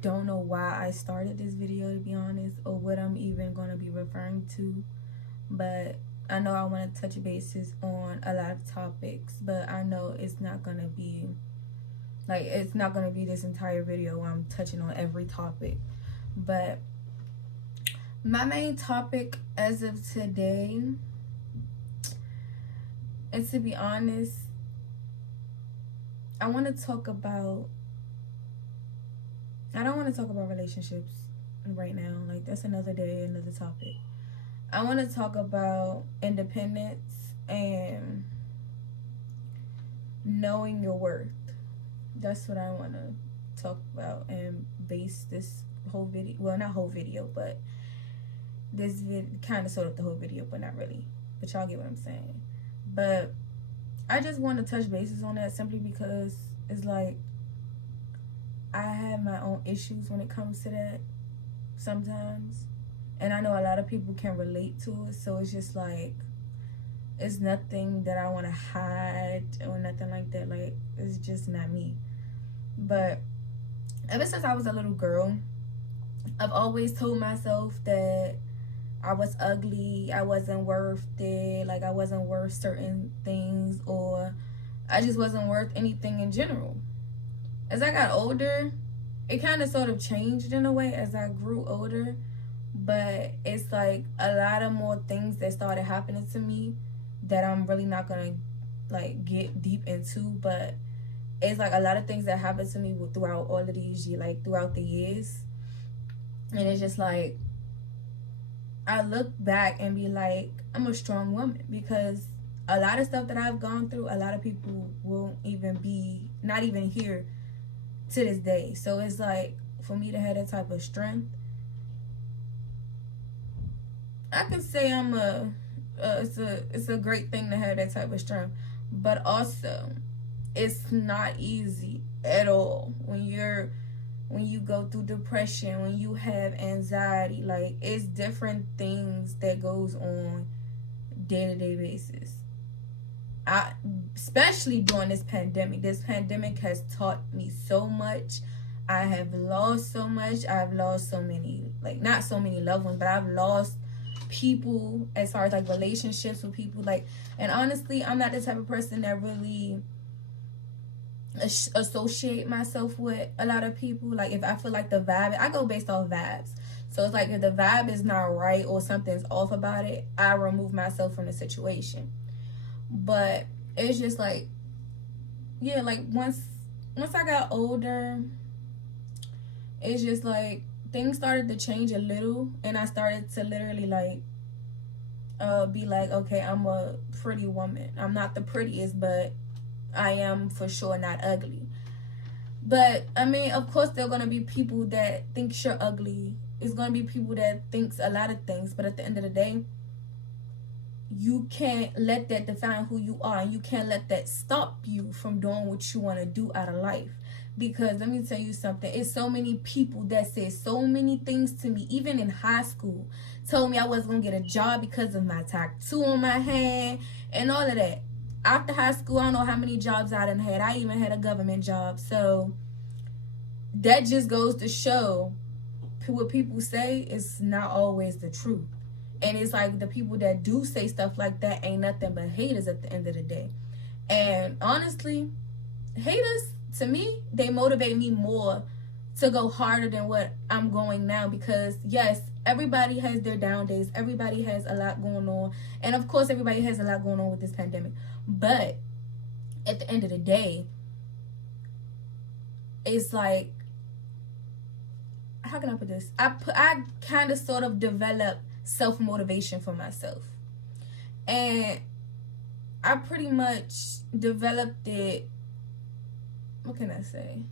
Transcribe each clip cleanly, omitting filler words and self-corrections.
don't know why I started this video, to be honest, or what I'm even going to be referring to, but I know I want to touch bases on a lot of topics, but I know it's not going to be like, it's not going to be this entire video where I'm touching on every topic. But my main topic as of today, and to be honest, I want to talk about, I don't want to talk about relationships right now. Like, that's another day, another topic. I want to talk about independence and knowing your worth. That's what I want to talk about and base this whole video, well, not whole video, but this kind of sort of the whole video, but not really. But y'all get what I'm saying. But I just want to touch bases on that simply because it's like I have my own issues when it comes to that sometimes. And I know a lot of people can relate to it. So it's just like, it's nothing that I want to hide or nothing like that. Like, it's just not me. But ever since I was a little girl, I've always told myself that I was ugly, I wasn't worth it, like I wasn't worth certain things, or I just wasn't worth anything in general. As I got older, it kind of sort of changed in a way as I grew older, but it's like a lot of more things that started happening to me that I'm really not gonna like get deep into, but it's like a lot of things that happened to me throughout all of these years, like throughout the years, and it's just like I look back and be like, I'm a strong woman, because a lot of stuff that I've gone through, a lot of people won't even be, not even here to this day. So it's like, for me to have that type of strength, I can say it's a great thing to have that type of strength, but also it's not easy at all when you go through depression, when you have anxiety. Like, it's different things that goes on day-to-day basis. Especially during this pandemic. This pandemic has taught me so much. I have lost so much. I've lost so many, like, not so many loved ones, but I've lost people as far as like relationships with people. Like, and honestly, I'm not the type of person that really associate myself with a lot of people. Like, if I feel like the vibe, I go based off vibes. So it's like, if the vibe is not right or something's off about it, I remove myself from the situation. But it's just like, yeah, like once I got older, it's just like things started to change a little, and I started to literally like be like, okay, I'm a pretty woman. I'm not the prettiest, but I am for sure not ugly. But I mean, of course, there are gonna be people that think you're ugly. It's gonna be people that thinks a lot of things. But at the end of the day, you can't let that define who you are, and you can't let that stop you from doing what you want to do out of life. Because let me tell you something, it's so many people that say so many things to me, even in high school, told me I wasn't gonna get a job because of my tattoo on my hand and all of that. After high school, I don't know how many jobs I done had. I even had a government job. So that just goes to show what people say is not always the truth. And it's like, the people that do say stuff like that ain't nothing but haters at the end of the day. And honestly, haters, to me, they motivate me more to go harder than what I'm going now. Because yes, everybody has their down days. Everybody has a lot going on. And of course, everybody has a lot going on with this pandemic. But at the end of the day, it's like, how can I put this? I kind of sort of developed self-motivation for myself. And I pretty much developed it, what can I say,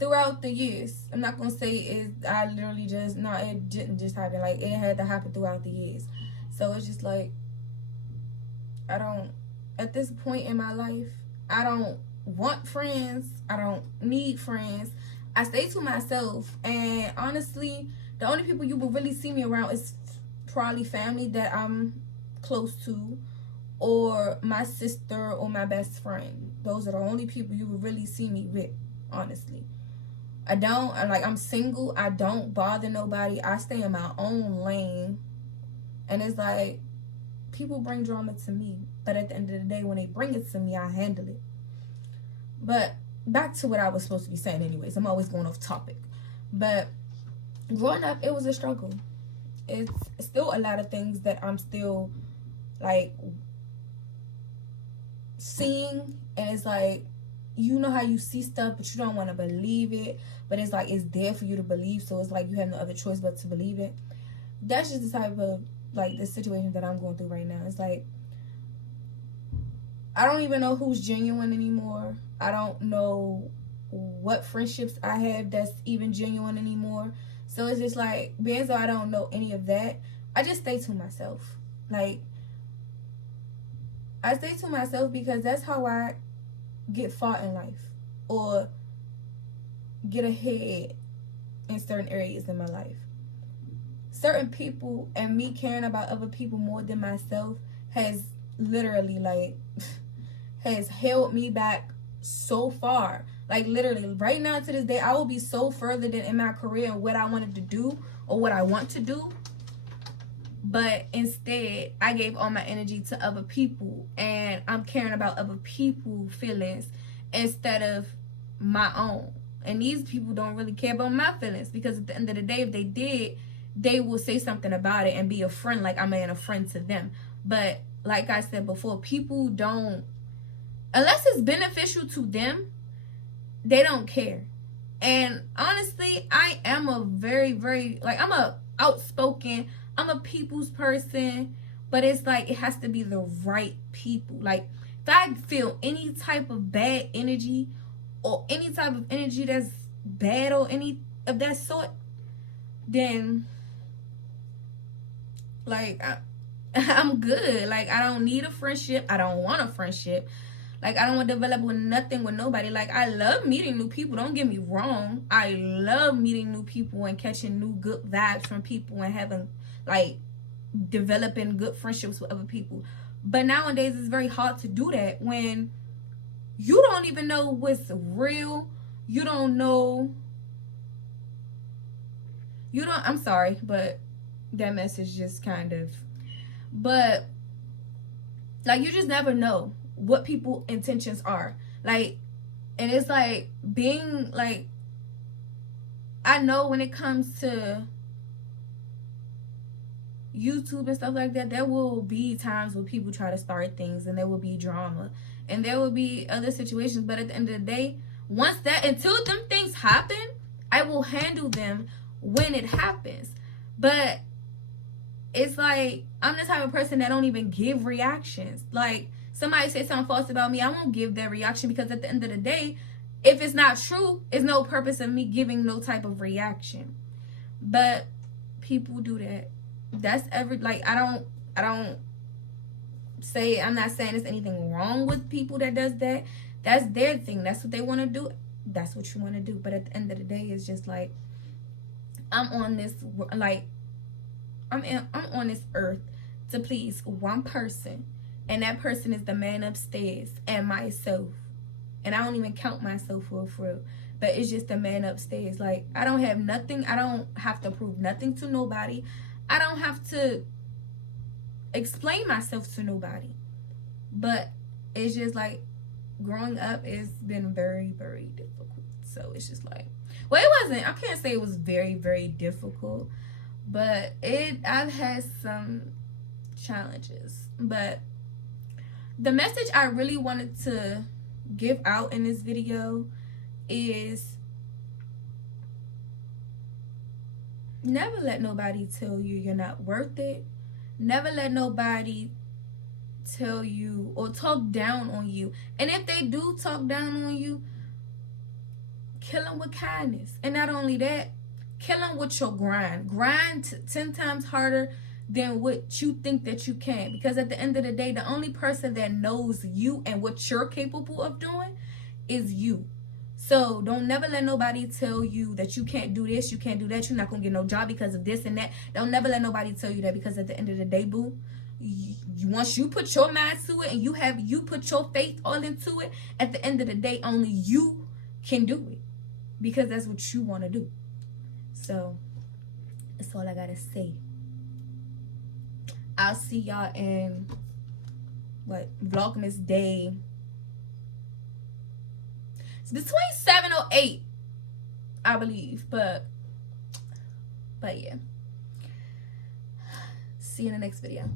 throughout the years. I'm not gonna say I literally just, no, it didn't just happen. Like, it had to happen throughout the years. So it's just like, at this point in my life, I don't want friends. I don't need friends. I stay to myself. And honestly, the only people you will really see me around is probably family that I'm close to, or my sister or my best friend. Those are the only people you will really see me with, honestly. I'm single. I don't bother nobody. I stay in my own lane. And it's like, people bring drama to me. But at the end of the day, when they bring it to me, I handle it. But back to what I was supposed to be saying anyways. I'm always going off topic. But growing up, it was a struggle. It's still a lot of things that I'm still, like, seeing. And it's like, you know how you see stuff, but you don't want to believe it. But it's like, it's there for you to believe. So it's like, you have no other choice but to believe it. That's just the type of, like, the situation that I'm going through right now. It's like, I don't even know who's genuine anymore. I don't know what friendships I have that's even genuine anymore. So it's just like, being so I don't know any of that, I just stay to myself. Like, I stay to myself because that's how I get far in life, or get ahead in certain areas in my life. Certain people and me caring about other people more than myself has literally, like, has held me back so far. Like, literally, right now to this day, I will be so further than in my career and what I wanted to do or what I want to do. But instead, I gave all my energy to other people, and I'm caring about other people's feelings instead of my own. And these people don't really care about my feelings, because at the end of the day, if they did, they will say something about it and be a friend, like I'm being a friend to them. But like I said before, people don't, unless it's beneficial to them, they don't care. And honestly, I am a very, very, like, I'm a outspoken, I'm a people's person, but it's like, it has to be the right people. Like, if I feel any type of bad energy, or any type of energy that's bad, or any of that sort, then, like, I'm good. Like, I don't need a friendship. I don't want a friendship. Like, I don't want to develop with nothing with nobody. Like, I love meeting new people. Don't get me wrong. I love meeting new people and catching new good vibes from people and having, like, developing good friendships with other people. But nowadays, it's very hard to do that when you don't even know what's real. You don't know. I'm sorry, but that message just kind of, but, like, you just never know what people's intentions are. Like, and it's like, being, like, I know when it comes to YouTube and stuff like that, there will be times where people try to start things, and there will be drama, and there will be other situations. But at the end of the day, until them things happen, I will handle them when it happens. But it's like, I'm the type of person that don't even give reactions. Like, somebody say something false about me, I won't give their reaction, because at the end of the day, if it's not true, it's no purpose of me giving no type of reaction. But people do that. That's like, I don't say, I'm not saying there's anything wrong with people that does that. That's their thing. That's what they want to do. That's what you want to do. But at the end of the day, it's just like, I'm on this, like, I'm on this earth to please one person, and that person is the man upstairs and myself. And I don't even count myself for real, but it's just the man upstairs. Like, I don't have nothing. I don't have to prove nothing to nobody. I don't have to explain myself to nobody. But it's just like, growing up, it's been very, very difficult. So it's just like, well, it wasn't, I can't say it was very, very difficult, but I've had some challenges. But the message I really wanted to give out in this video is, never let nobody tell you you're not worth it. Never let nobody tell you or talk down on you. And if they do talk down on you, kill them with kindness. And not only that, kill them with your grind. Grind 10 times harder than what you think that you can. Because at the end of the day, the only person that knows you and what you're capable of doing is you. So don't never let nobody tell you that you can't do this, you can't do that, you're not gonna get no job because of this and that. Don't never let nobody tell you that, because at the end of the day, boo, once you put your mind to it and you put your faith all into it, at the end of the day, only you can do it. because that's what you want to do. So that's all I gotta say. I'll see y'all in Vlogmas day. It's between 7 or 8, I believe, but yeah. See you in the next video.